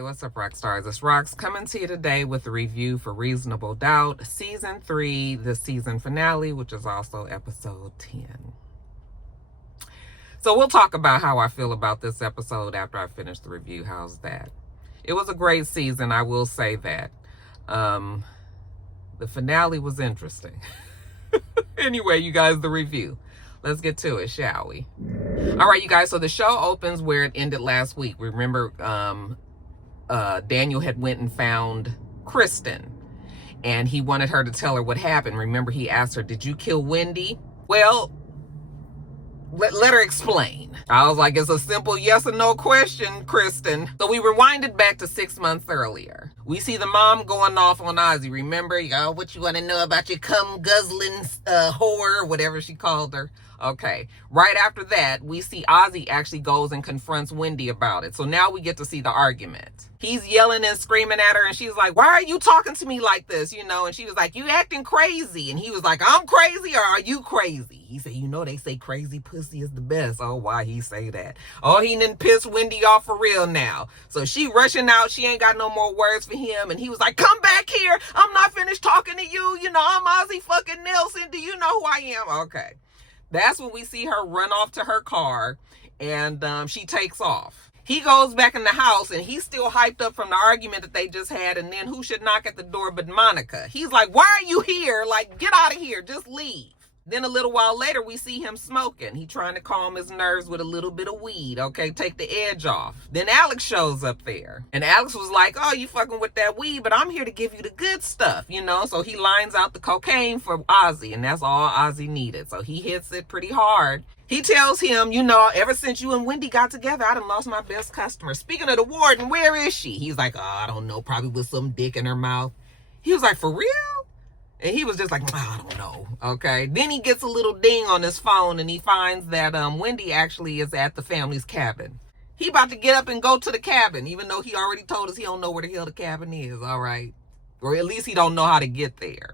Hey, what's up, rock stars? It's Rox coming to you today with a review for Reasonable Doubt, Season 3, the season finale, which is also episode 10. So we'll talk about how I feel about this episode after I finish the review. How's that? It was a great season, I will say that. The finale was interesting. Anyway, you guys, the review. Let's get to it, shall we? All right, you guys, so the show opens where it ended last week. Remember, Daniel had went and found Kristen, and he wanted her to tell her what happened. Remember, he asked her, did you kill Wendy? Well, let her explain. I was like, it's a simple yes or no question, Kristen. So we rewinded back to 6 months earlier. We see the mom going off on Azie. Remember, what you want to know about your cum guzzling whore, whatever she called her. Okay. Right after that, we see Azie actually goes and confronts Wendy about it. So now we get to see the argument. He's yelling and screaming at her, and she's like, why are you talking to me like this? And she was like, you acting crazy. And he was like, I'm crazy, or are you crazy? He said, they say crazy pussy is the best. Oh, why he say that? Oh, he done pissed Wendy off for real now. So she rushing out. She ain't got no more words for him. And he was like, come back here. I'm not finished talking to you. I'm Azie fucking Nelson. Do you know who I am? Okay. That's when we see her run off to her car, and she takes off. He goes back in the house, and he's still hyped up from the argument that they just had, and then who should knock at the door but Monica? He's like, why are you here? Like, get out of here. Just leave. Then a little while later, we see him smoking. He trying to calm his nerves with a little bit of weed, okay? Take the edge off. Then Alex shows up there. And Alex was like, oh, you fucking with that weed, but I'm here to give you the good stuff, So he lines out the cocaine for Azie, and that's all Azie needed. So he hits it pretty hard. He tells him, ever since you and Wendy got together, I done lost my best customer. Speaking of the warden, where is she? He's like, oh, I don't know, probably with some dick in her mouth. He was like, for real? And he was just like, I don't know. Okay. Then he gets a little ding on his phone, and he finds that Wendy actually is at the family's cabin. He about to get up and go to the cabin, even though he already told us he don't know where the hell the cabin is. All right. Or at least he don't know how to get there.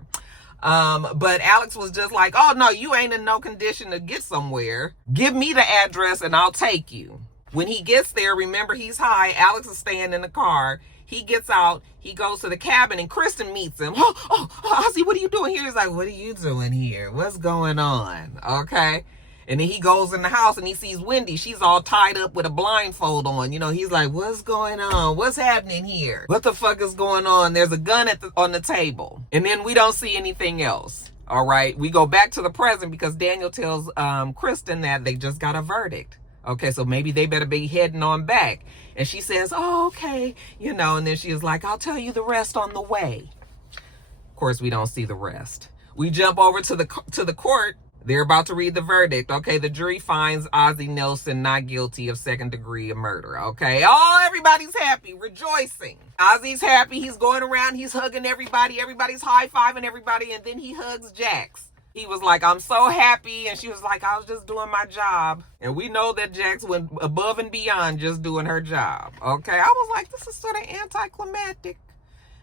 But Alex was just like, oh no, you ain't in no condition to get somewhere. Give me the address and I'll take you. When he gets there, remember he's high. Alex is staying in the car. He gets out, he goes to the cabin, and Kristen meets him. Oh, Azie, what are you doing here? He's like, what are you doing here? What's going on? Okay. And then he goes in the house and he sees Wendy. She's all tied up with a blindfold on. He's like, what's going on? What's happening here? What the fuck is going on? There's a gun on the table. And then we don't see anything else. All right. We go back to the present because Daniel tells Kristen that they just got a verdict. Okay, so maybe they better be heading on back. And she says, oh, okay. And then she is like, I'll tell you the rest on the way. Of course, we don't see the rest. We jump over to the court. They're about to read the verdict. Okay, the jury finds Azie Nelson not guilty of second-degree murder. Okay, everybody's happy, rejoicing. Azie's happy. He's going around. He's hugging everybody. Everybody's high-fiving everybody. And then he hugs Jax. He was like, I'm so happy. And she was like, I was just doing my job. And we know that Jax went above and beyond just doing her job. Okay. I was like, this is sort of anticlimactic.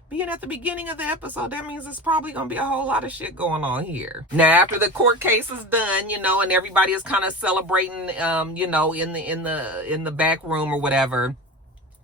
Being at the beginning of the episode, that means it's probably going to be a whole lot of shit going on here. Now, after the court case is done, and everybody is kind of celebrating, in the back room or whatever,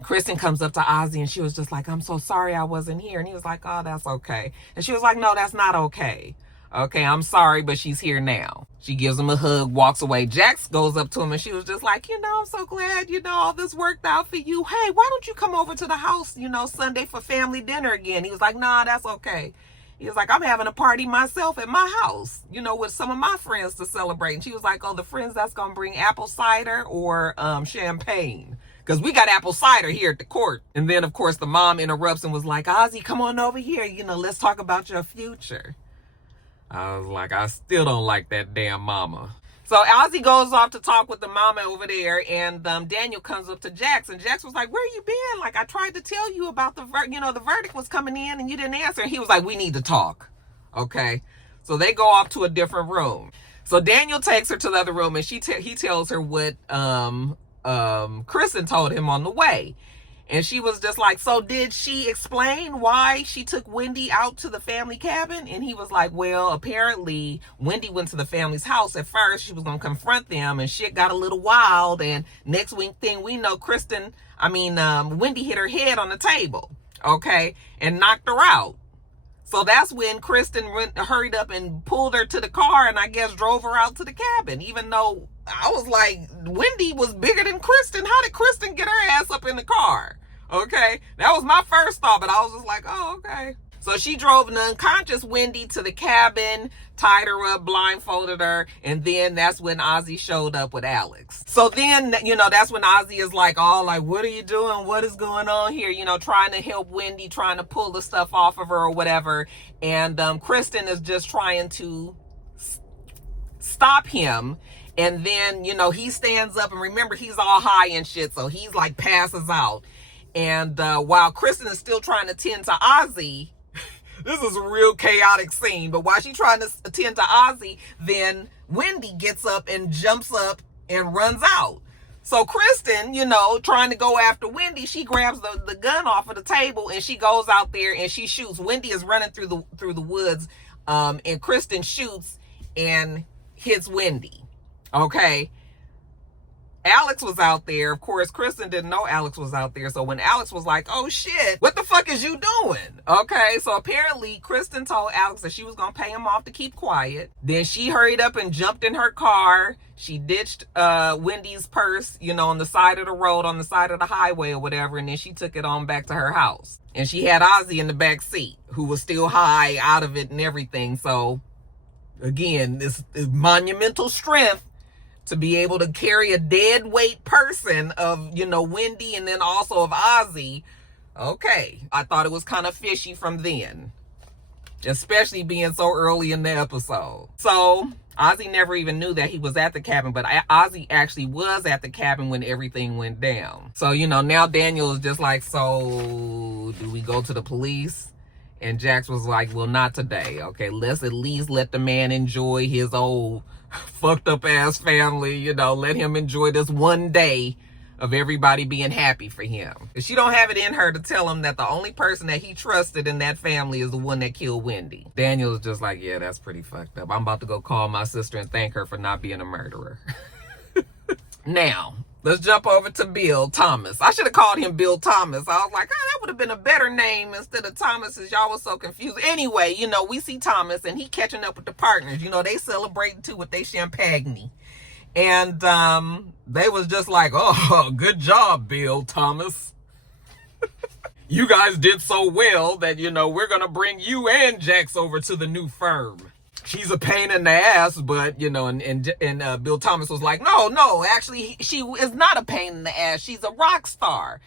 Kristen comes up to Azie and she was just like, I'm so sorry I wasn't here. And he was like, oh, that's okay. And she was like, no, that's not okay. Okay, I'm sorry, but she's here now. She gives him a hug, walks away. Jax goes up to him and she was just like, I'm so glad, all this worked out for you. Hey, why don't you come over to the house, Sunday for family dinner again? He was like, nah, that's okay. He was like, I'm having a party myself at my house, with some of my friends to celebrate. And she was like, oh, the friends that's going to bring apple cider or champagne. Because we got apple cider here at the court. And then, of course, the mom interrupts and was like, Azie, come on over here. Let's talk about your future. I was like, I still don't like that damn mama. So Azie goes off to talk with the mama over there, and Daniel comes up to Jax, and Jax was like, where you been? Like, I tried to tell you about the verdict was coming in, and you didn't answer. And he was like, we need to talk. Okay. So they go off to a different room. So Daniel takes her to the other room, and he tells her what Kristen told him on the way. And she was just like, so did she explain why she took Wendy out to the family cabin? And he was like, well, apparently Wendy went to the family's house at first. She was going to confront them and shit got a little wild. And next thing we know, Kristen Wendy hit her head on the table, okay, and knocked her out. So that's when Kristen hurried up and pulled her to the car and I guess drove her out to the cabin. Even though I was like, Wendy was bigger than Kristen. How did Kristen get her ass up in the car? Okay, that was my first thought, but I was just like, oh, okay. So she drove an unconscious Wendy to the cabin, tied her up, blindfolded her, and then that's when Azie showed up with Alex. So then, that's when Azie is like, what are you doing? What is going on here? Trying to help Wendy, trying to pull the stuff off of her or whatever. And Kristen is just trying to stop him. And then, he stands up, and remember, he's all high and shit, so he's like passes out. And while Kristen is still trying to tend to Azie, this is a real chaotic scene, but while she's trying to attend to Azie, then Wendy gets up and jumps up and runs out. So Kristen, trying to go after Wendy, she grabs the gun off of the table and she goes out there and she shoots. Wendy is running through the woods, and Kristen shoots and hits Wendy. Okay. Alex was out there. Of course, Kristen didn't know Alex was out there. So when Alex was like, oh shit, what the fuck is you doing? Okay, so apparently Kristen told Alex that she was going to pay him off to keep quiet. Then she hurried up and jumped in her car. She ditched Wendy's purse, on the side of the road, on the side of the highway or whatever. And then she took it on back to her house. And she had Azie in the back seat, who was still high out of it and everything. So again, this is monumental strength to be able to carry a dead weight person of, Wendy and then also of Azie. Okay. I thought it was kind of fishy from then, especially being so early in the episode. So Azie never even knew that he was at the cabin, but Azie actually was at the cabin when everything went down. So, now Daniel is just like, so do we go to the police? And Jax was like, well, not today. Okay, let's at least let the man enjoy his old fucked up ass family, let him enjoy this one day of everybody being happy for him. If she don't have it in her to tell him that the only person that he trusted in that family is the one that killed Wendy. Daniel's just like, yeah, that's pretty fucked up. I'm about to go call my sister and thank her for not being a murderer. Now, let's jump over to Bill Thomas. I should have called him Bill Thomas. I was like, that would have been a better name instead of Thomas, as y'all was so confused. Anyway, we see Thomas and he catching up with the partners. They celebrating too with their champagne. And they was just like, oh, good job, Bill Thomas. You guys did so well that, we're going to bring you and Jax over to the new firm. She's a pain in the ass, but, and Bill Thomas was like, no, actually, she is not a pain in the ass. She's a rock star.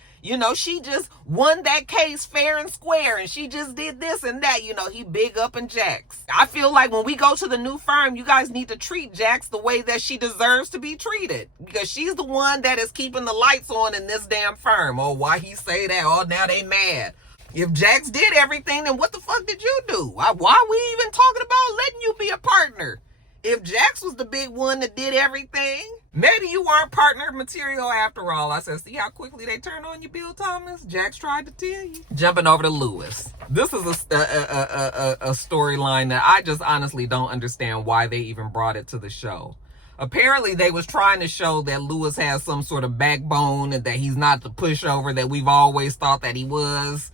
She just won that case fair and square, and she just did this and that. He big up in Jax. I feel like when we go to the new firm, you guys need to treat Jax the way that she deserves to be treated, because she's the one that is keeping the lights on in this damn firm. Oh, why he say that? Oh, now they mad. If Jax did everything, then what the fuck did you do? Why are we even talking about letting you be a partner? If Jax was the big one that did everything, maybe you weren't partner material after all. I said, see how quickly they turn on you, Bill Thomas? Jax tried to tell you. Jumping over to Lewis. This is a storyline that I just honestly don't understand why they even brought it to the show. Apparently, they was trying to show that Lewis has some sort of backbone and that he's not the pushover that we've always thought that he was.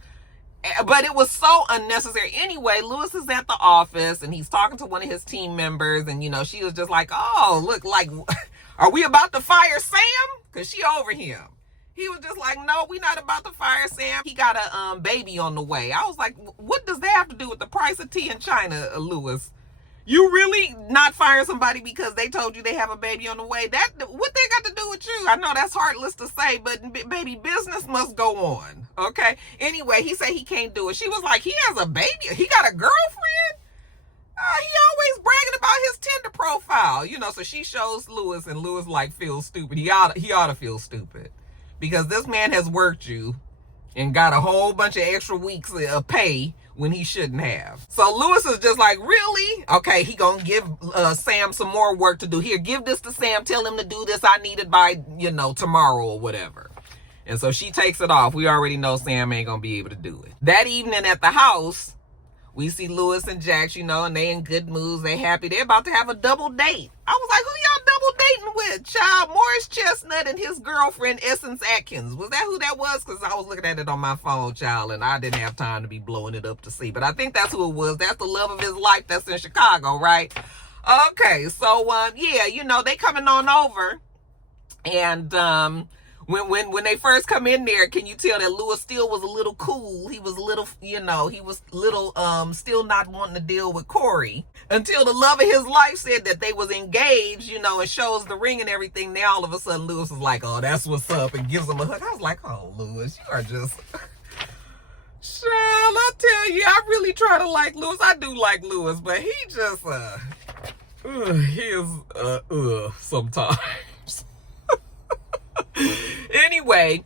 But it was so unnecessary. Anyway, Lewis is at the office and he's talking to one of his team members, and she was just like, oh, look, like, are we about to fire Sam? Because she over him. He was just like, no, we not about to fire Sam. He got a baby on the way. I was like, what does that have to do with the price of tea in China, Lewis? You really not fire somebody because they told you they have a baby on the way? That what they got to do with you? I know that's heartless to say, but baby, business must go on. Okay. Anyway, he said he can't do it. She was like, he has a baby. He got a girlfriend. He always bragging about his Tinder profile, So she shows Lewis, and Lewis like feels stupid. He ought to feel stupid because this man has worked you and got a whole bunch of extra weeks of pay when he shouldn't have. So Lewis is just like, really? Okay, he gonna give Sam some more work to do. Here, give this to Sam. Tell him to do this. I need it by, tomorrow or whatever. And so she takes it off. We already know Sam ain't gonna be able to do it. That evening at the house, we see Lewis and Jax, and they in good moods. They happy. They're about to have a double date. I was like, who y'all double double dating with? Child, Morris Chestnut and his girlfriend, Essence Atkins. Was that who that was? Because I was looking at it on my phone, child, and I didn't have time to be blowing it up to see. But I think that's who it was. That's the love of his life that's in Chicago, right? Okay, so, yeah, you know, they coming on over. And, when they first come in there, can you tell that Lewis still was a little cool? He was a little, you know, he was little, still not wanting to deal with Corey until the love of his life said that they was engaged, you know, and shows the ring and everything. Now all of a sudden Lewis is like, oh, that's what's up, and gives him a hug. I was like, oh, Lewis, you are just, child, I tell you, I really try to like Lewis. I do like Lewis, but he just, he is, sometimes. Anyway,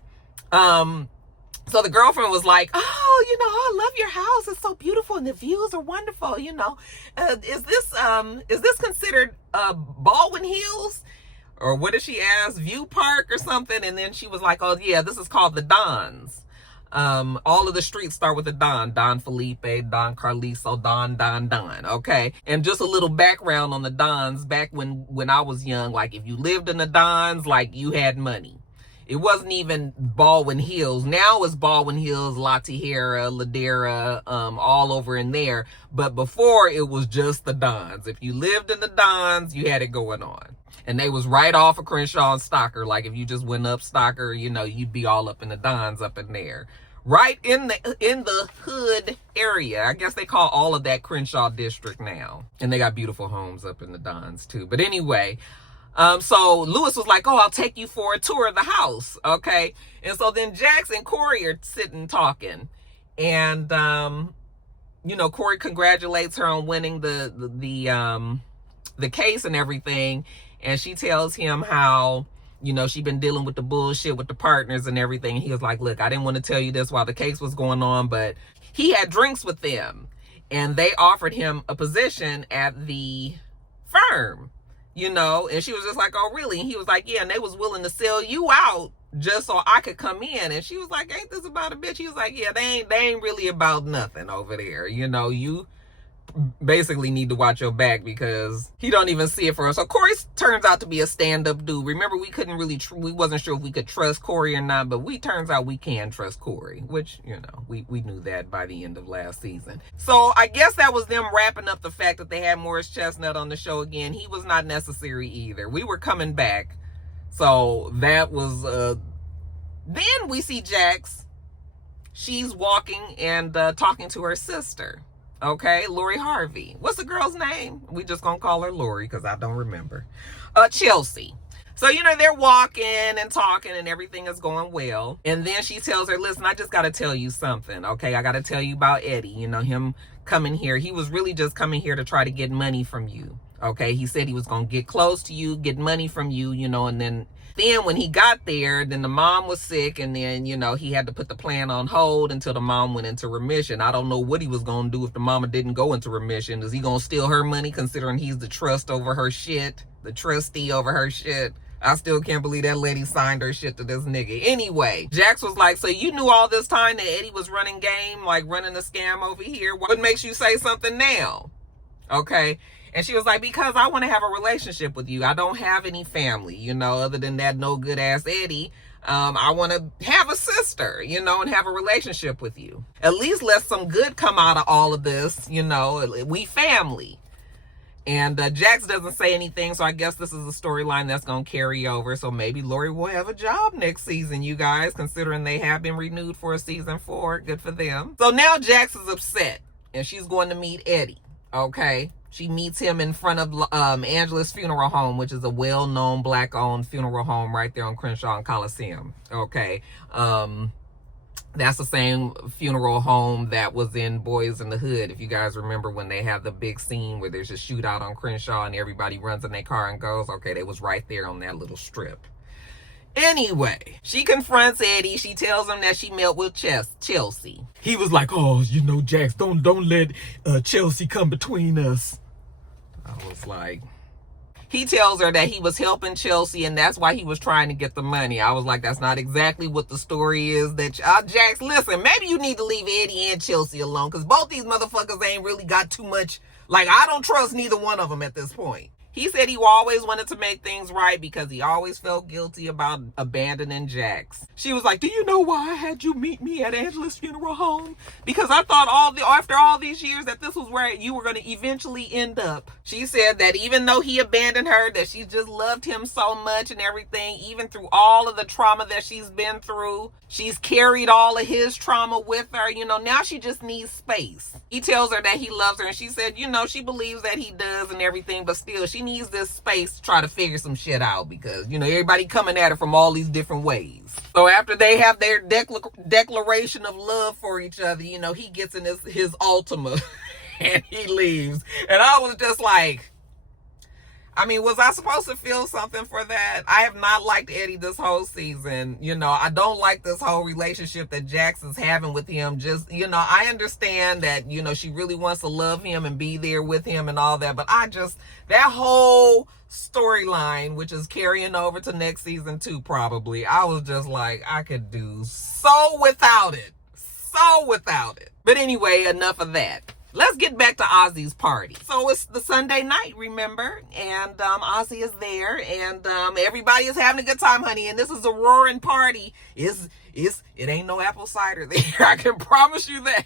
so the girlfriend was like, oh, you know, I love your house. It's so beautiful and the views are wonderful, you know. Is this considered Baldwin Hills? Or what did she ask? View Park or something? And then she was like, oh yeah, this is called the Dons. All of the streets start with a Don. Don Felipe, Don Carliso, Don, okay? And just a little background on the Dons. Back when I was young, like if you lived in the Dons, like you had money. It wasn't even Baldwin Hills. Now it's Baldwin Hills, La Tijera, Ladera, all over in there. But before it was just the Dons. If you lived in the Dons, you had it going on. And they was right off of Crenshaw and Stocker. Like if you just went up Stocker, you know, you'd be all up in the Dons up in there. Right in the hood area. I guess they call all of that Crenshaw district now. And they got beautiful homes up in the Dons too. But anyway, so Lewis was like, oh, I'll take you for a tour of the house. Okay. And so then Jax and Corey are sitting talking. And, you know, Corey congratulates her on winning the case and everything. And she tells him how, you know, she'd been dealing with the bullshit with the partners and everything. And he was like, look, I didn't want to tell you this while the case was going on, but he had drinks with them. And they offered him a position at the firm, you know. And she was just like, oh, really? And he was like, yeah. And they was willing to sell you out just so I could come in. And she was like, ain't this about a bitch? He was like, yeah, they ain't really about nothing over there. You know, you basically need to watch your back because he don't even see it for us. So Corey turns out to be a stand-up dude. Remember, we couldn't really, we wasn't sure if we could trust Corey or not, but turns out we can trust Corey, which, you know, we knew that by the end of last season. So I guess that was them wrapping up the fact that they had Morris Chestnut on the show again. He was not necessary either. We were coming back. So that was, then we see Jax. She's walking and talking to her sister. Okay, Lori Harvey. What's the girl's name? We just gonna call her Lori because I don't remember. Chelsea. So, you know, they're walking and talking and everything is going well. And then she tells her, listen, I just got to tell you something, okay? I got to tell you about Eddie. You know, him coming here. He was really just coming here to try to get money from you, okay? He said he was going to get close to you, get money from you, you know, and then when he got there, then the mom was sick, and then, you know, he had to put the plan on hold until the mom went into remission. I don't know what he was going to do if the mama didn't go into remission. Is he going to steal her money considering he's the trust over her shit? The trustee over her shit? I still can't believe that lady signed her shit to this nigga. Anyway, Jax was like, so you knew all this time that Eddie was running game, like running a scam over here? What makes you say something now? Okay. And she was like, because I want to have a relationship with you. I don't have any family, you know, other than that no good ass Eddie. I want to have a sister, you know, and have a relationship with you. At least let some good come out of all of this, you know, we family. And Jax doesn't say anything, so I guess this is a storyline that's going to carry over. So maybe Lori will have a job next season, you guys, considering they have been renewed for a season 4. Good for them. So now Jax is upset, and she's going to meet Eddie, okay? She meets him in front of Angela's funeral home, which is a well-known Black-owned funeral home right there on Crenshaw and Coliseum, okay? That's the same funeral home that was in Boys in the Hood. If you guys remember when they had the big scene where there's a shootout on Crenshaw and everybody runs in their car and goes, okay, they was right there on that little strip. Anyway, she confronts Eddie. She tells him that she met with Chelsea. He was like, oh, you know, Jax, don't let Chelsea come between us. I was like... He tells her that he was helping Chelsea and that's why he was trying to get the money. I was like, that's not exactly what the story is. That Jax, listen, maybe you need to leave Eddie and Chelsea alone because both these motherfuckers ain't really got too much. Like, I don't trust neither one of them at this point. He said he always wanted to make things right because he always felt guilty about abandoning Jax. She was like, do you know why I had you meet me at Angela's funeral home? Because I thought after all these years that this was where you were going to eventually end up. She said that even though he abandoned her, that she just loved him so much and everything, even through all of the trauma that she's been through. She's carried all of his trauma with her. Now she just needs space. He tells her that he loves her, and she said, she believes that he does and everything, but still, she needs this space to try to figure some shit out because, everybody coming at her from all these different ways. So after they have their declaration of love for each other, he gets in his Ultima and he leaves. And I was just like, was I supposed to feel something for that? I have not liked Eddie this whole season. I don't like this whole relationship that Jax is having with him. Just, I understand that, she really wants to love him and be there with him and all that. But that whole storyline, which is carrying over to next season too, probably, I was just like, I could do so without it. So without it. But anyway, enough of that. Let's get back to Azie's party. So it's the Sunday night, remember? And Azie is there, and everybody is having a good time, honey. And this is a roaring party. It ain't no apple cider there. I can promise you that.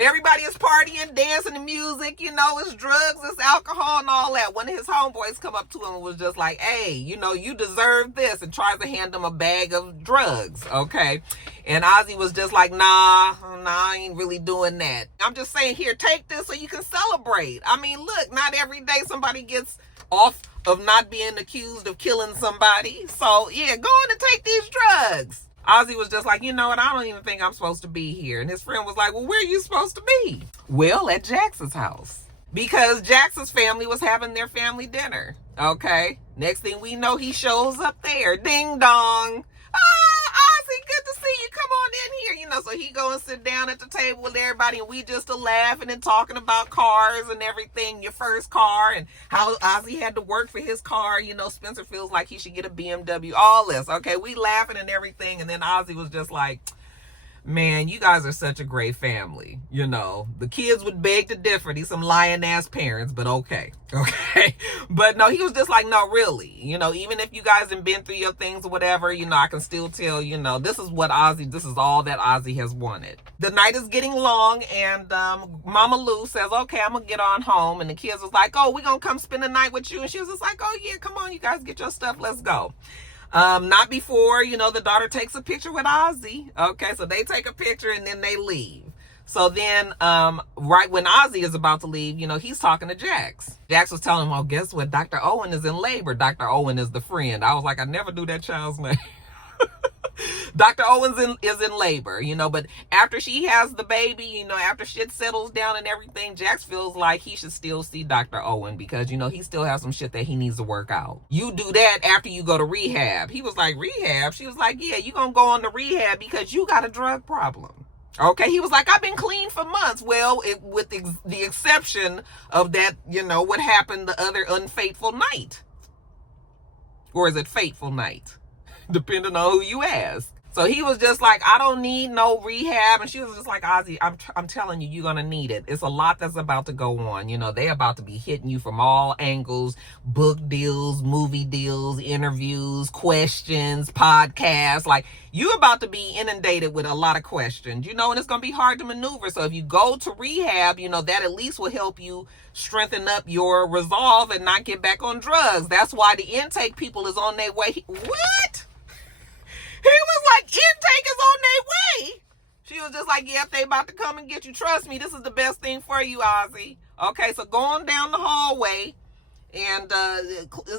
Everybody is partying, dancing to music. It's drugs, it's alcohol, and all that. One of his homeboys come up to him and was just like, hey, you deserve this, and tries to hand him a bag of drugs, okay? And Azie was just like, nah, I ain't really doing that. I'm just saying, here, take this so you can celebrate. Look, not every day somebody gets off of not being accused of killing somebody. So, yeah, go on and take these drugs. Azie was just like, you know what? I don't even think I'm supposed to be here. And his friend was like, well, where are you supposed to be? Well, at Jax's house. Because Jax's family was having their family dinner. Okay? Next thing we know, he shows up there. Ding dong. Azie, good to see you. Come on in here. So he go and sit down at the table with everybody, and we just laughing and talking about cars and everything. Your first car and how Azie had to work for his car. Spencer feels like he should get a BMW. All this. Okay, we laughing and everything. And then Azie was just like, man, you guys are such a great family. The kids would beg to differ. These some lying ass parents, but okay. But no, he was just like, no, really, even if you guys have been through your things or whatever, I can still tell, this is all that Azie has wanted. The night is getting long, and Mama Lou says, okay, I'm gonna get on home. And the kids was like, oh, we're gonna come spend the night with you. And she was just like, oh yeah, come on, you guys get your stuff, let's go. Not before, the daughter takes a picture with Azie. Okay, so they take a picture and then they leave. So then, right when Azie is about to leave, he's talking to Jax. Jax was telling him, oh, guess what? Dr. Owen is in labor. Dr. Owen is the friend. I was like, I never knew that child's name. Dr. Owens is in labor, but after she has the baby, after shit settles down and everything, Jax feels like he should still see Dr. Owen because, he still has some shit that he needs to work out. You do that after you go to rehab. He was like, rehab? She was like, yeah, you gonna go on to rehab because you got a drug problem. Okay, he was like, I've been clean for months. Well, with the exception of that, what happened the other unfaithful night. Or is it fateful night? Depending on who you ask. So he was just like, I don't need no rehab. And she was just like, Azie, I'm telling you, you're going to need it. It's a lot that's about to go on. They about to be hitting you from all angles, book deals, movie deals, interviews, questions, podcasts. Like, you about to be inundated with a lot of questions, and it's going to be hard to maneuver. So if you go to rehab, that at least will help you strengthen up your resolve and not get back on drugs. That's why the intake people is on their way. What? He was like, intake is on their way. She was just like, yeah, they about to come and get you. Trust me, this is the best thing for you, Azie. Okay, so go on down the hallway and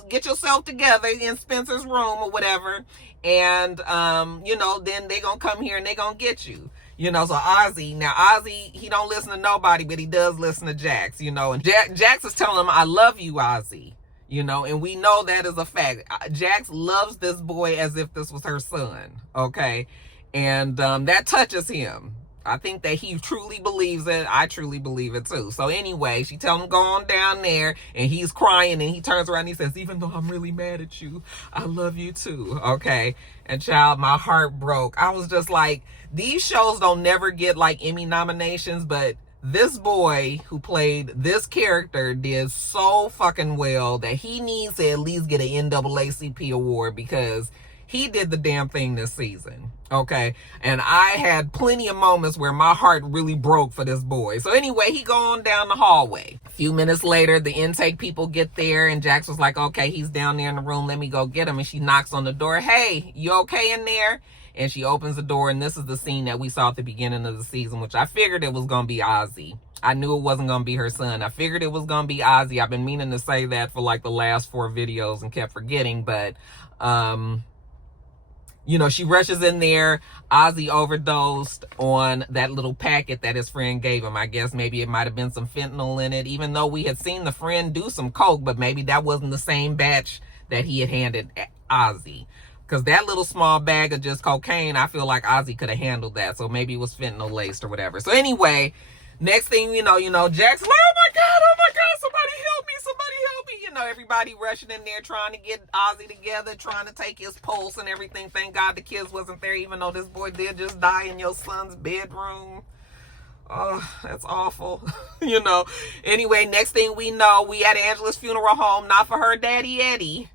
get yourself together in Spencer's room or whatever. And, then they going to come here and they going to get you. So Azie, he don't listen to nobody, but he does listen to Jax, and Jax is telling him, I love you, Azie. And we know that is a fact. Jax loves this boy as if this was her son, okay? And that touches him. I think that he truly believes it. I truly believe it too. So anyway, she tells him go on down there, and he's crying, and he turns around and he says, even though I'm really mad at you, I love you too, okay? And child, my heart broke. I was just like, these shows don't never get like Emmy nominations, but this boy who played this character did so fucking well that he needs to at least get an NAACP award, because he did the damn thing this season. Okay. And I had plenty of moments where my heart really broke for this boy. So anyway, he go on down the hallway. A few minutes later, the intake people get there, and Jax was like, okay, he's down there in the room. Let me go get him. And she knocks on the door. Hey, you okay in there? And she opens the door, and this is the scene that we saw at the beginning of the season, which I figured it was going to be Azie. I knew it wasn't going to be her son. I figured it was going to be Azie. I've been meaning to say that for like the last 4 videos and kept forgetting, but, you know, she rushes in there. Azie overdosed on that little packet that his friend gave him. I guess maybe it might have been some fentanyl in it, even though we had seen the friend do some coke, but maybe that wasn't the same batch that he had handed Azie. Because that little small bag of just cocaine, I feel like Azie could have handled that. So maybe it was fentanyl laced or whatever. So anyway, next thing you know, Jack's like, oh my God, somebody help me, somebody help me. You know, everybody rushing in there trying to get Azie together, trying to take his pulse and everything. Thank God the kids wasn't there, even though this boy did just die in your son's bedroom. Oh, that's awful. You know, anyway, next thing we know, we at Angela's funeral home, not for her daddy Eddie,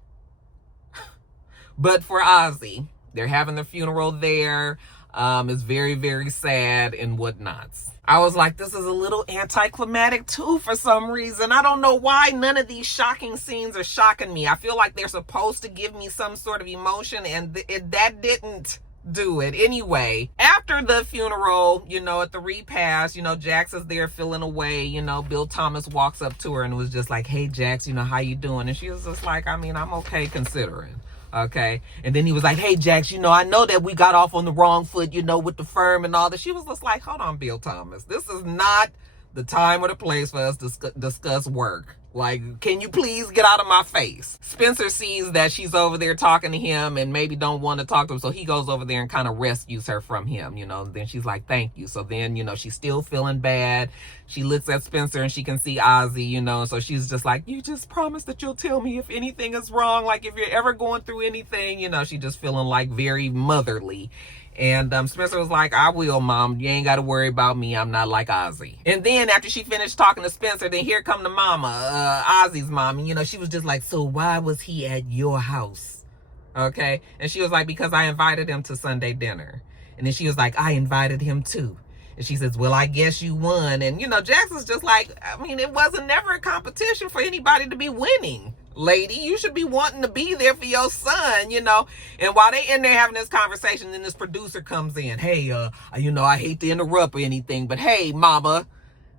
but for Azie. They're having the funeral there. It's very, very sad and whatnots. I was like, this is a little anticlimactic too for some reason. I don't know why none of these shocking scenes are shocking me. I feel like they're supposed to give me some sort of emotion, and that didn't do it. Anyway, after the funeral, you know, at the repast, you know, Jax is there feeling away. You know, Bill Thomas walks up to her and was just like, hey, Jax, you know, how you doing? And she was just like, I mean, I'm okay considering. Okay. And then he was like, hey, Jax, you know, I know that we got off on the wrong foot, you know, with the firm and all that. She was just like, hold on, Bill Thomas. This is not the time or the place for us to discuss work. Like, can you please get out of my face? Spencer sees that she's over there talking to him and maybe don't want to talk to him. So he goes over there and kind of rescues her from him, you know. Then she's like, thank you. So then, you know, she's still feeling bad. She looks at Spencer and she can see Azie, you know. So she's just like, you just promise that you'll tell me if anything is wrong. Like, if you're ever going through anything, you know, she just feeling like very motherly. And Spencer was like, I will, Mom. You ain't got to worry about me. I'm not like Azie. And then after she finished talking to Spencer, then here come the mama, Azie's mom. And, you know, she was just like, so why was he at your house? Okay. And she was like, because I invited him to Sunday dinner. And then she was like, I invited him too. And she says, well, I guess you won. And, you know, Jackson's just like, I mean, it wasn't never a competition for anybody to be winning. Lady, you should be wanting to be there for your son, you know. And while they in there having this conversation, then this producer comes in. Hey, you know, I hate to interrupt or anything, but hey, mama,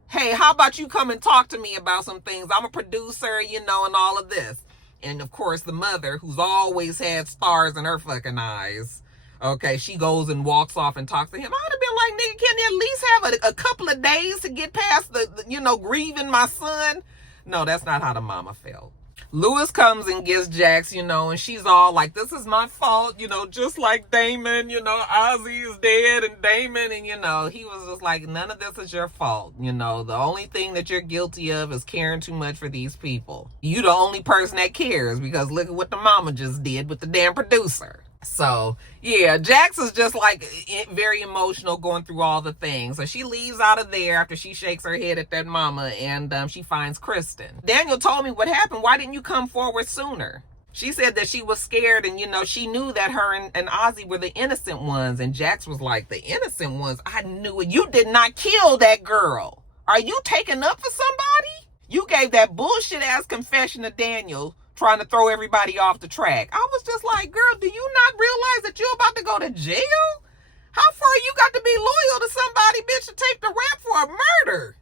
hey, how about you come and talk to me about some things? I'm a producer, you know, and all of this. And of course, the mother, who's always had stars in her fucking eyes, okay, she goes and walks off and talks to him. I would have been like, nigga, can you at least have a couple of days to get past the, you know, grieving my son? No, that's not how the mama felt. Lewis comes and gets Jax, you know, and she's all like, this is my fault, you know, just like Damon, you know, Azie is dead and Damon, and, you know, he was just like, none of this is your fault, you know, the only thing that you're guilty of is caring too much for these people. You the only person that cares, because look at what the mama just did with the damn producer. So, yeah, Jax is just like very emotional going through all the things. So she leaves out of there after she shakes her head at that mama, and she finds Kristen. Daniel told me what happened. Why didn't you come forward sooner? She said that she was scared, and, you know, she knew that her and Azie were the innocent ones. And Jax was like, the innocent ones? I knew it. You did not kill that girl. Are you taking up for somebody? You gave that bullshit ass confession to Daniel, trying to throw everybody off the track. I was just like, girl, do you not realize that you're about to go to jail? How far you got to be loyal to somebody, bitch, to take the rap for a murder?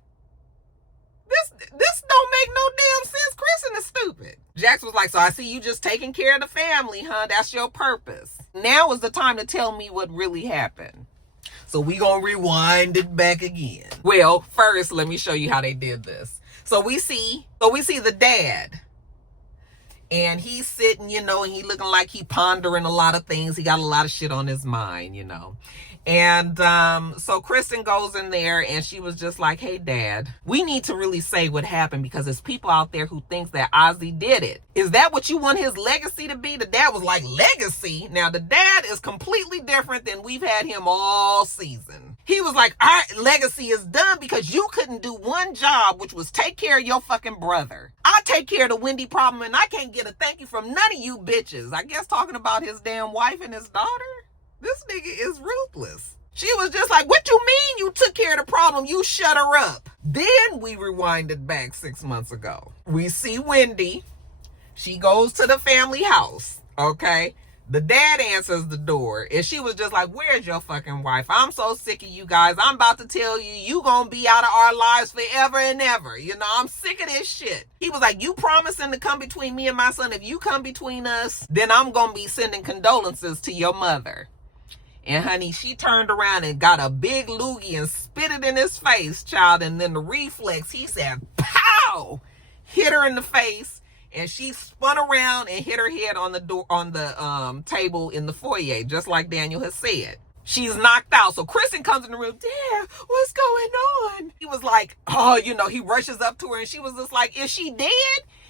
This don't make no damn sense. Kristen is stupid. Jax was like, so I see you just taking care of the family, huh? That's your purpose. Now is the time to tell me what really happened. So we gonna rewind it back again. Well, first, let me show you how they did this. So we see the dad. And he's sitting, you know, and he looking like he pondering a lot of things. He got a lot of shit on his mind, you know. And so Kristen goes in there and she was just like, hey, Dad, we need to really say what happened because there's people out there who thinks that Azie did it. Is that what you want his legacy to be? The dad was like, legacy? Now, the dad is completely different than we've had him all season. He was like, our legacy is done because you couldn't do one job, which was take care of your fucking brother. I take care of the Wendy problem and I can't get a thank you from none of you bitches. I guess talking about his damn wife and his daughter. This nigga is ruthless. She was just like, what you mean you took care of the problem? You shut her up. Then we rewinded back 6 months ago. We see Wendy. She goes to the family house, okay? The dad answers the door. And she was just like, where's your fucking wife? I'm so sick of you guys. I'm about to tell you, you gonna be out of our lives forever and ever. You know, I'm sick of this shit. He was like, you promising to come between me and my son. If you come between us, then I'm gonna be sending condolences to your mother. And honey, she turned around and got a big loogie and spit it in his face, child. And then the reflex, he said, pow! Hit her in the face. And she spun around and hit her head on the door, on the table in the foyer, just like Daniel has said. She's knocked out. So Kristen comes in the room, Dad, what's going on? He was like, oh, you know, he rushes up to her and she was just like, is she dead?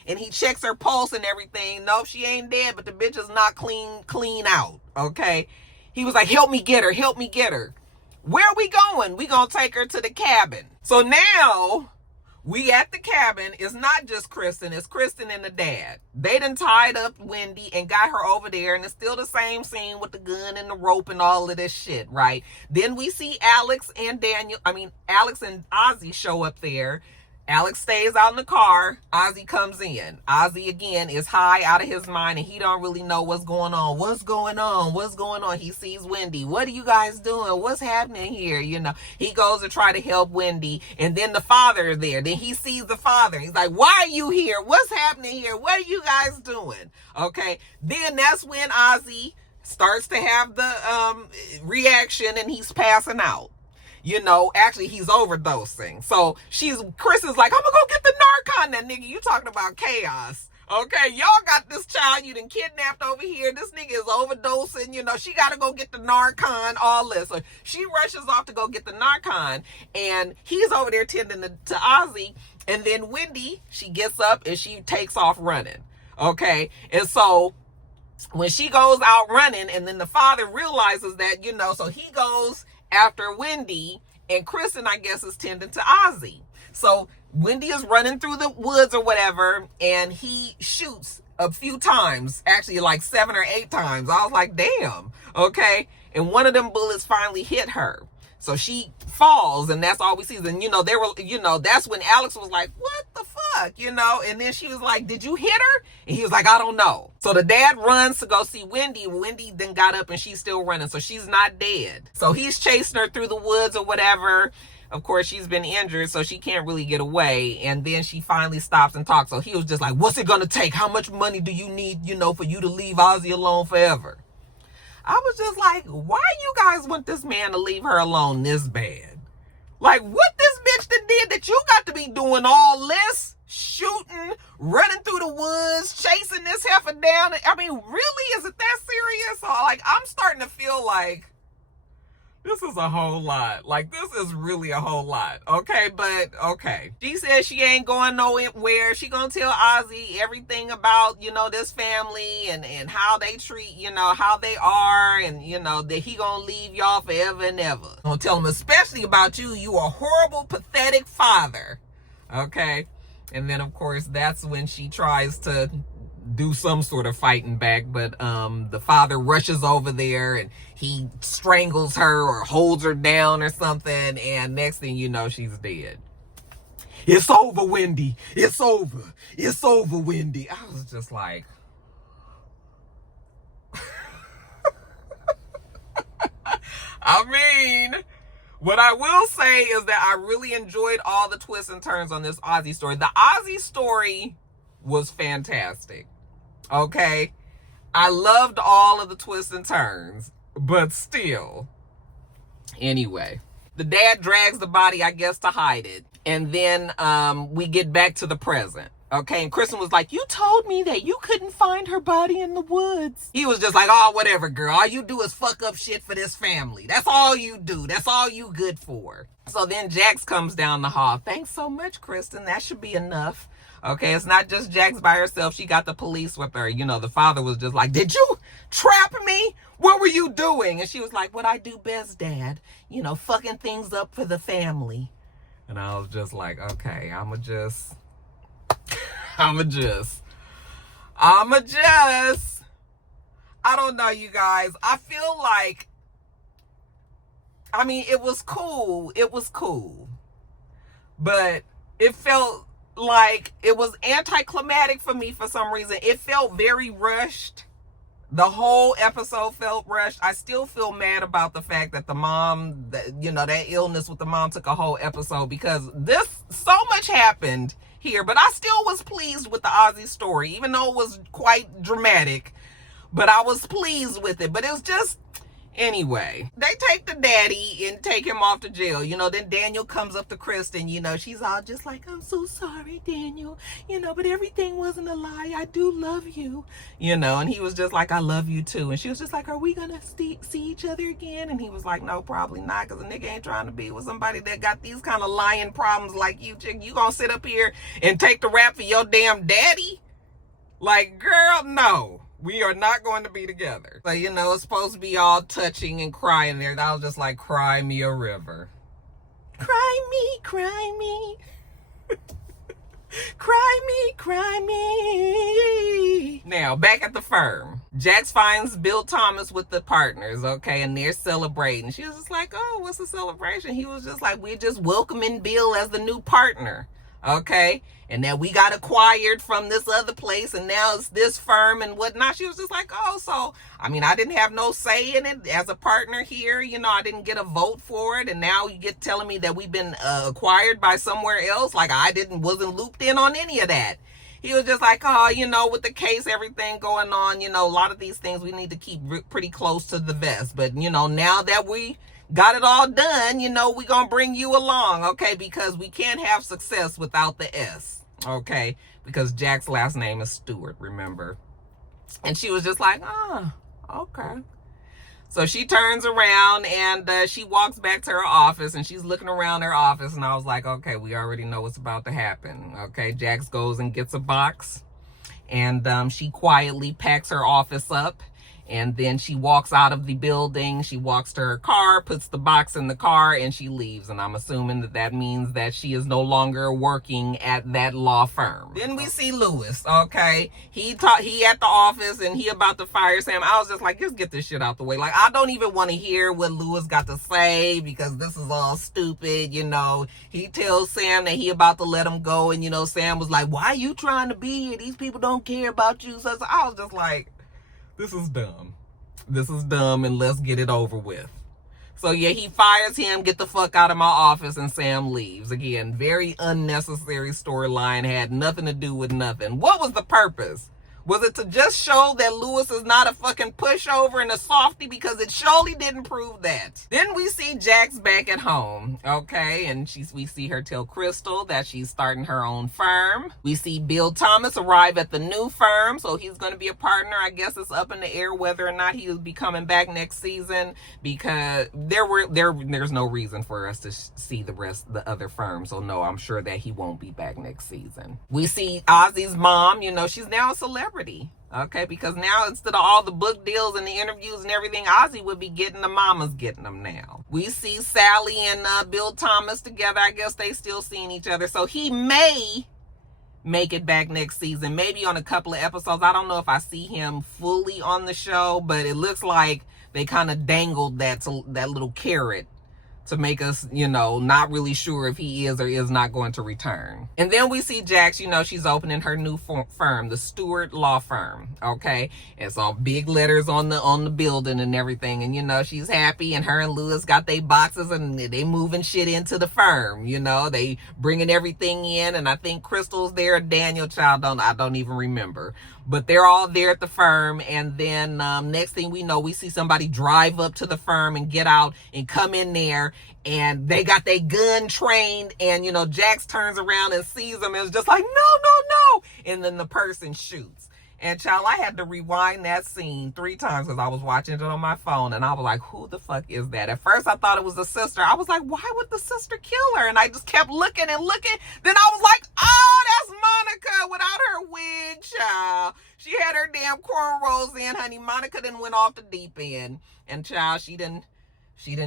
And he checks her pulse and everything. No, she ain't dead, but the bitch is not clean out, okay? He was like, help me get her, help me get her. Where are we going? We gonna take her to the cabin. So now we at the cabin. It's not just Kristen, it's Kristen and the dad. They done tied up Wendy and got her over there, and it's still the same scene with the gun and the rope and all of this shit, right? Then we see Alex and Azie show up there. Alex stays out in the car. Azie comes in. Azie, again, is high out of his mind, and he don't really know what's going on. What's going on? What's going on? He sees Wendy. What are you guys doing? What's happening here? You know, he goes to try to help Wendy, and then the father is there. Then he sees the father. He's like, why are you here? What's happening here? What are you guys doing? Okay. Then that's when Azie starts to have the reaction, and he's passing out. You know, actually, he's overdosing. So Kristen's like, I'm gonna go get the Narcan. That nigga, you talking about chaos. Okay, y'all got this child you done kidnapped over here. This nigga is overdosing. You know, she gotta go get the Narcan, all this. So she rushes off to go get the Narcan. And he's over there tending to Azie. And then Wendy, she gets up and she takes off running. Okay, and so when she goes out running, and then the father realizes that, you know, so he goes after Wendy, and Kristen, I guess, is tending to Azie. So Wendy is running through the woods or whatever, and he shoots a few times, actually like 7 or 8 times. I was like, damn, okay. And one of them bullets finally hit her. So she falls, and that's all we see. And, you know, that's when Alex was like, what the fuck, you know? And then she was like, did you hit her? And he was like, I don't know. So the dad runs to go see Wendy. Wendy then got up and she's still running. So she's not dead. So he's chasing her through the woods or whatever. Of course, she's been injured, so she can't really get away. And then she finally stops and talks. So he was just like, what's it going to take? How much money do you need, you know, for you to leave Azie alone forever? I was just like, why you guys want this man to leave her alone this bad? Like, what this bitch that did that you got to be doing all this? Shooting, running through the woods, chasing this heifer down. I mean, really? Is it that serious? Or, like, I'm starting to feel like this is a whole lot. Like, this is really a whole lot. Okay, but okay. She says she ain't going nowhere. She gonna tell Azie everything about, you know, this family and how they treat, you know, how they are, and, you know, that he gonna leave y'all forever and ever. Gonna tell him especially about you. You a horrible, pathetic father. Okay? And then, of course, that's when she tries to do some sort of fighting back, but the father rushes over there and he strangles her or holds her down or something, and next thing you know, she's dead. It's over, Wendy. It's over. It's over, Wendy. I was just like, I mean, what I will say is that I really enjoyed all the twists and turns on this Azie story. The Azie story was fantastic. Okay, I loved all of the twists and turns, but still. Anyway, the dad drags the body, I guess, to hide it. And then we get back to the present. Okay, and Kristen was like, you told me that you couldn't find her body in the woods. He was just like, oh, whatever, girl. All you do is fuck up shit for this family. That's all you do. That's all you good for. So then Jax comes down the hall. Thanks so much, Kristen. That should be enough. Okay, it's not just Jax by herself. She got the police with her. You know, the father was just like, did you trap me? What were you doing? And she was like, what I do best, Dad. You know, fucking things up for the family. And I was just like, okay, I'ma just. I don't know, you guys. I feel like, I mean, it was cool. It was cool. But it felt like it was anticlimactic for me for some reason. It felt very rushed. The whole episode felt rushed. I still feel mad about the fact that the mom, you know, that illness with the mom took a whole episode, because so much happened here, but I still was pleased with the Azie story, even though it was quite dramatic, but I was pleased with it. But it was just, anyway, they take the daddy and take him off to jail. You know, then Daniel comes up to Kristen, you know, she's all just like, I'm so sorry, Daniel, you know, but everything wasn't a lie. I do love you, you know, and he was just like, I love you too. And she was just like, are we gonna see each other again? And he was like, no, probably not, because a nigga ain't trying to be with somebody that got these kind of lying problems like you, chick. You gonna sit up here and take the rap for your damn daddy? Like, girl, no. We are not going to be together. So, you know, it's supposed to be all touching and crying there. I was just like, cry me a river. Cry me, cry me. Cry me, cry me. Now, back at the firm. Jax finds Bill Thomas with the partners, okay, and they're celebrating. She was just like, oh, what's the celebration? He was just like, we're just welcoming Bill as the new partner. Okay, and that we got acquired from this other place, and now it's this firm and whatnot. She was just like, oh, so, I mean, I didn't have no say in it as a partner here. You know, I didn't get a vote for it, and now you get telling me that we've been acquired by somewhere else. Like, I wasn't looped in on any of that. He was just like, oh, you know, with the case, everything going on, you know, a lot of these things we need to keep pretty close to the vest. But, you know, now that we got it all done, you know, we're gonna bring you along, okay, because we can't have success without the S, okay, because Jack's last name is Stewart, remember? And she was just like, oh, okay. So she turns around and she walks back to her office, and she's looking around her office, and I was like, okay, we already know what's about to happen, okay? Jax goes and gets a box, and she quietly packs her office up. And then she walks out of the building. She walks to her car, puts the box in the car, and she leaves. And I'm assuming that means that she is no longer working at that law firm. Then we see Lewis, okay? He at the office, and he about to fire Sam. I was just like, just get this shit out the way. Like, I don't even want to hear what Lewis got to say, because this is all stupid, you know. He tells Sam that he about to let him go, and, you know, Sam was like, why are you trying to be here? These people don't care about you. So I was just like, this is dumb. This is dumb, and let's get it over with. So yeah, he fires him, get the fuck out of my office, and Sam leaves. Again, very unnecessary storyline, had nothing to do with nothing. What was the purpose? Was it to just show that Lewis is not a fucking pushover and a softie? Because it surely didn't prove that. Then we see Jax back at home, okay? And we see her tell Crystal that she's starting her own firm. We see Bill Thomas arrive at the new firm, so he's going to be a partner. I guess it's up in the air whether or not he'll be coming back next season, because there's no reason for us to see the other firm. So no, I'm sure that he won't be back next season. We see Ozzy's mom, you know, she's now a celebrity. Okay, because now instead of all the book deals and the interviews and everything, Azie would be getting the mama's getting them now. We see Sally and Bill Thomas together. I guess they still seeing each other. So he may make it back next season, maybe on a couple of episodes. I don't know if I see him fully on the show, but it looks like they kind of dangled that little carrot to make us, you know, not really sure if he is or is not going to return. And then we see Jax, you know, she's opening her new firm, the Stewart Law Firm, okay? It's all big letters on the building and everything, and, you know, she's happy, and her and Lewis got their boxes, and they moving shit into the firm, you know? They bringing everything in, and I think Crystal's there, Daniel, I don't even remember. But they're all there at the firm, and then next thing we know, we see somebody drive up to the firm and get out and come in there and they got their gun trained, and, you know, Jax turns around and sees them and is just like, no, no, no. And then the person shoots. And child, I had to rewind that scene 3 times because I was watching it on my phone, and I was like, who the fuck is that? At first I thought it was the sister. I was like, why would the sister kill her? And I just kept looking and looking. Then I was like, oh, that's Monica without her wig, child. She had her damn cornrows in, honey. Monica done went off the deep end. And child, she done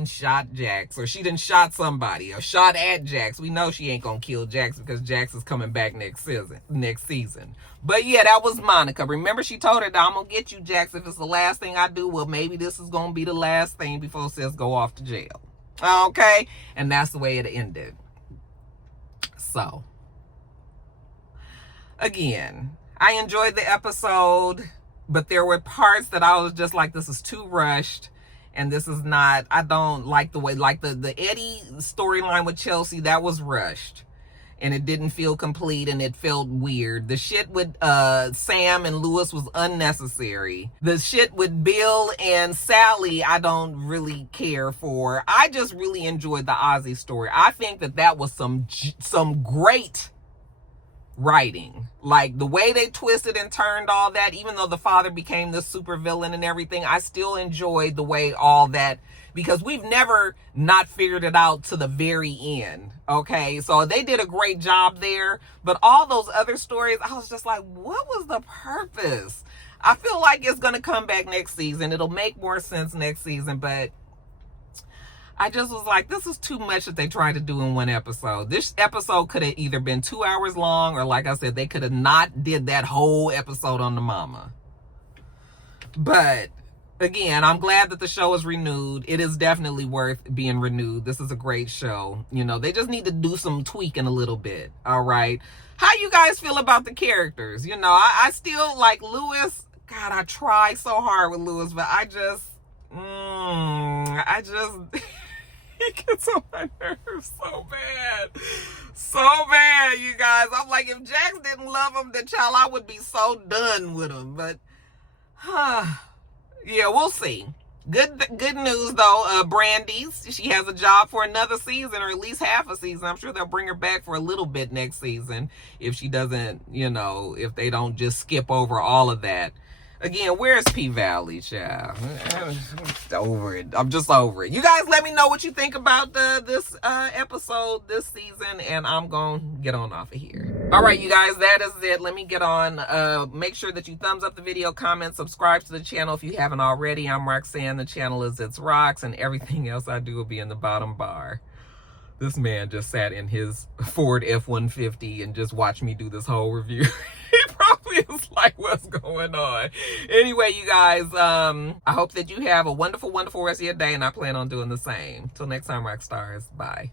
shot Jax, or she done shot somebody, or shot at Jax. We know she ain't gonna kill Jax because Jax is coming back next season. But yeah, that was Monica. Remember, she told her that I'm gonna get you, Jax, if it's the last thing I do. Well, maybe this is gonna be the last thing before Sis go off to jail. Okay? And that's the way it ended. So, again, I enjoyed the episode, but there were parts that I was just like, this is too rushed. And this is not, I don't like the way, like the Eddie storyline with Chelsea, that was rushed. And it didn't feel complete, and it felt weird. The shit with Sam and Lewis was unnecessary. The shit with Bill and Sally, I don't really care for. I just really enjoyed the Azie story. I think that was some great writing. Like the way they twisted and turned all that, even though the father became the super villain and everything, I still enjoyed the way all that, because we've never not figured it out to the very end. Okay, so they did a great job there, but all those other stories, I was just like, what was the purpose? I feel like it's gonna come back next season. It'll make more sense next season, but I just was like, this is too much that they tried to do in one episode. This episode could have either been 2 hours long, or like I said, they could have not did that whole episode on the mama. But again, I'm glad that the show is renewed. It is definitely worth being renewed. This is a great show. You know, they just need to do some tweaking a little bit. All right. How you guys feel about the characters? You know, I still like Lewis. God, I tried so hard with Lewis, but I just he gets on my nerves so bad. So bad, you guys. I'm like, if Jax didn't love him, then child, I would be so done with him. But, yeah, we'll see. Good news, though. Brandy, she has a job for another season, or at least half a season. I'm sure they'll bring her back for a little bit next season if she doesn't, you know, if they don't just skip over all of that. Again, where's P-Valley, child? I'm just over it. I'm just over it. You guys let me know what you think about this episode this season, and I'm going to get on off of here. All right, you guys, that is it. Let me get on. Make sure that you thumbs up the video, comment, subscribe to the channel if you haven't already. I'm Roxanne. The channel is itsrox, and everything else I do will be in the bottom bar. This man just sat in his Ford F-150 and just watched me do this whole review. He probably is like, what's going on? Anyway, you guys, I hope that you have a wonderful, wonderful rest of your day, and I plan on doing the same. Till next time, rock stars. Bye.